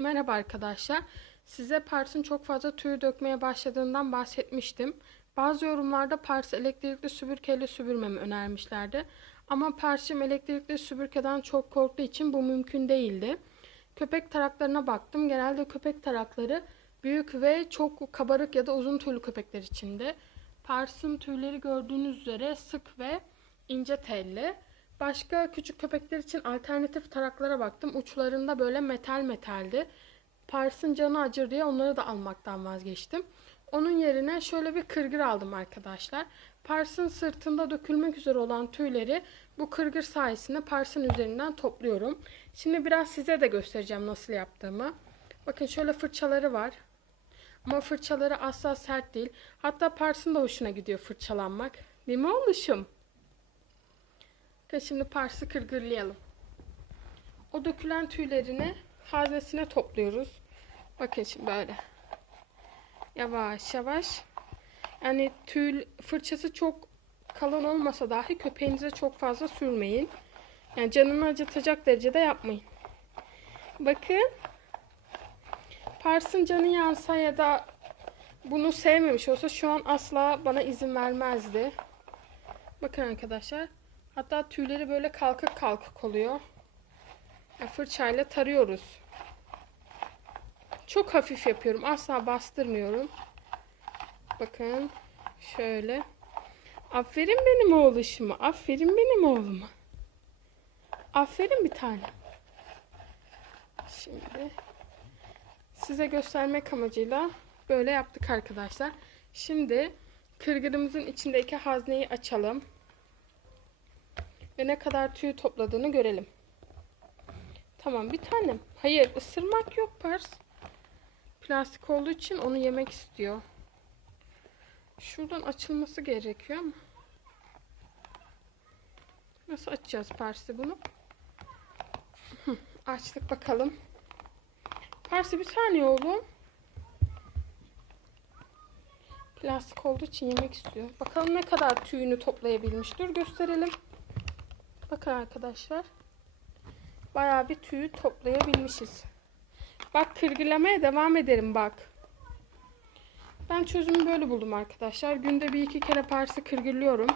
Merhaba arkadaşlar. Size Pars'ın çok fazla tüy dökmeye başladığından bahsetmiştim. Bazı yorumlarda Pars elektrikli süpürgeyle süpürmemi önermişlerdi. Ama Pars'ım elektrikli süpürgeden çok korktuğu için bu mümkün değildi. Köpek taraklarına baktım. Genelde köpek tarakları büyük ve çok kabarık ya da uzun tüylü köpekler içinde. Pars'ın tüyleri gördüğünüz üzere sık ve ince telli. Başka küçük köpekler için alternatif taraklara baktım. Uçlarında böyle metal metaldi. Pars'ın canı acır diye onları da almaktan vazgeçtim. Onun yerine şöyle bir kırgır aldım arkadaşlar. Pars'ın sırtında dökülmek üzere olan tüyleri bu kırgır sayesinde Pars'ın üzerinden topluyorum. Şimdi biraz size de göstereceğim nasıl yaptığımı. Bakın şöyle fırçaları var. Ama fırçaları asla sert değil. Hatta Pars'ın da hoşuna gidiyor fırçalanmak. Değil mi oğluşum? Ve şimdi Pars'ı kırgırlayalım. O dökülen tüylerini haznesine topluyoruz. Bakın şimdi böyle. Yavaş yavaş. Yani tüy fırçası çok kalın olmasa dahi köpeğinize çok fazla sürmeyin. Yani canını acıtacak derecede yapmayın. Bakın. Pars'ın canı yansa ya da bunu sevmemiş olsa şu an asla bana izin vermezdi. Bakın arkadaşlar. Hatta tüyleri böyle kalkık kalkık oluyor. Ya fırçayla tarıyoruz. Çok hafif yapıyorum. Asla bastırmıyorum. Bakın. Şöyle. Aferin benim oğluşuma. Aferin benim oğluma. Aferin bir tane. Şimdi size göstermek amacıyla böyle yaptık arkadaşlar. Şimdi kırgırımızın içindeki hazneyi açalım. Ve ne kadar tüy topladığını görelim. Tamam bir tanem. Hayır ısırmak yok Pars. Plastik olduğu için onu yemek istiyor. Şuradan açılması gerekiyor ama. Nasıl açacağız Pars'i bunu? Açtık bakalım. Pars'i bir saniye oğlum. Plastik olduğu için yemek istiyor. Bakalım ne kadar tüyünü toplayabilmiş. Dur gösterelim. Bakın arkadaşlar. Bayağı bir tüyü toplayabilmişiz. Bak kırgırlamaya devam ederim bak. Ben çözümü böyle buldum arkadaşlar. Günde bir iki kere parsı kırgırlıyorum.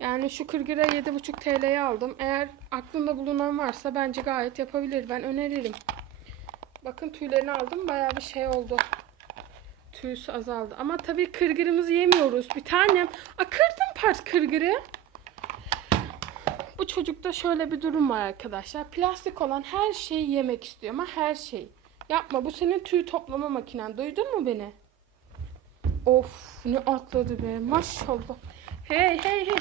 Yani şu kırgıra 7,5 TL'ye aldım. Eğer aklında bulunan varsa bence gayet yapabilir. Ben öneririm. Bakın tüylerini aldım. Bayağı bir şey oldu. Tüyüsü azaldı. Ama tabii kırgırımızı yemiyoruz. Bir tanem. A kırdım part kırgırı. Bu çocukta şöyle bir durum var arkadaşlar. Plastik olan her şeyi yemek istiyor ama her şey. Yapma bu senin tüy toplama makinen. Duydun mu beni? Of ne atladı be maşallah. Hey hey hey.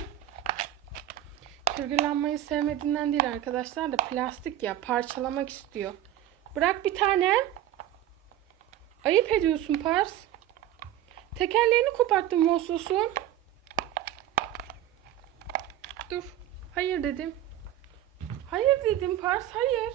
Kırgırlanmayı sevmediğinden değil arkadaşlar da plastik ya parçalamak istiyor. Bırak bir tane. Ayıp ediyorsun Pars. Tekerleğini koparttın Vosos'un. Dur. Hayır dedim. Hayır dedim Pars hayır.